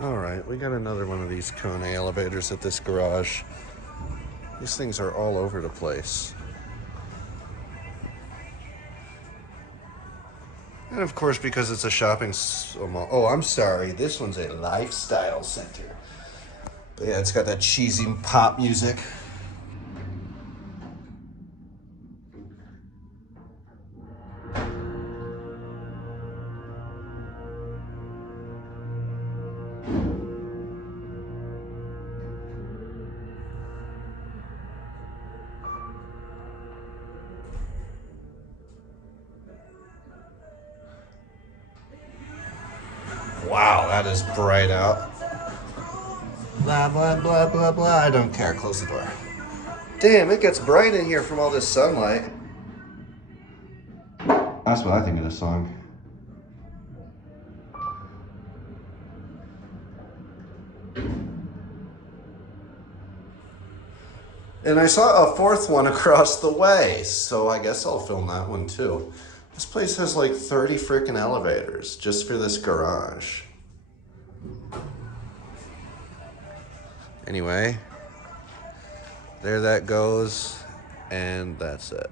All right, we got another one of these Kone elevators at this garage. These things are all over the place. And of course, because it's a shopping mall. Oh, I'm sorry. This one's a lifestyle center. But yeah, it's got that cheesy pop music. Wow, that is bright out. Blah, blah, blah, blah, blah. I don't care. Close the door. Damn, it gets bright in here from all this sunlight. That's what I think of this song. And I saw a fourth one across the way, so I guess I'll film that one too. This place has like 30 freaking elevators just for this garage. Anyway, there that goes, and that's it.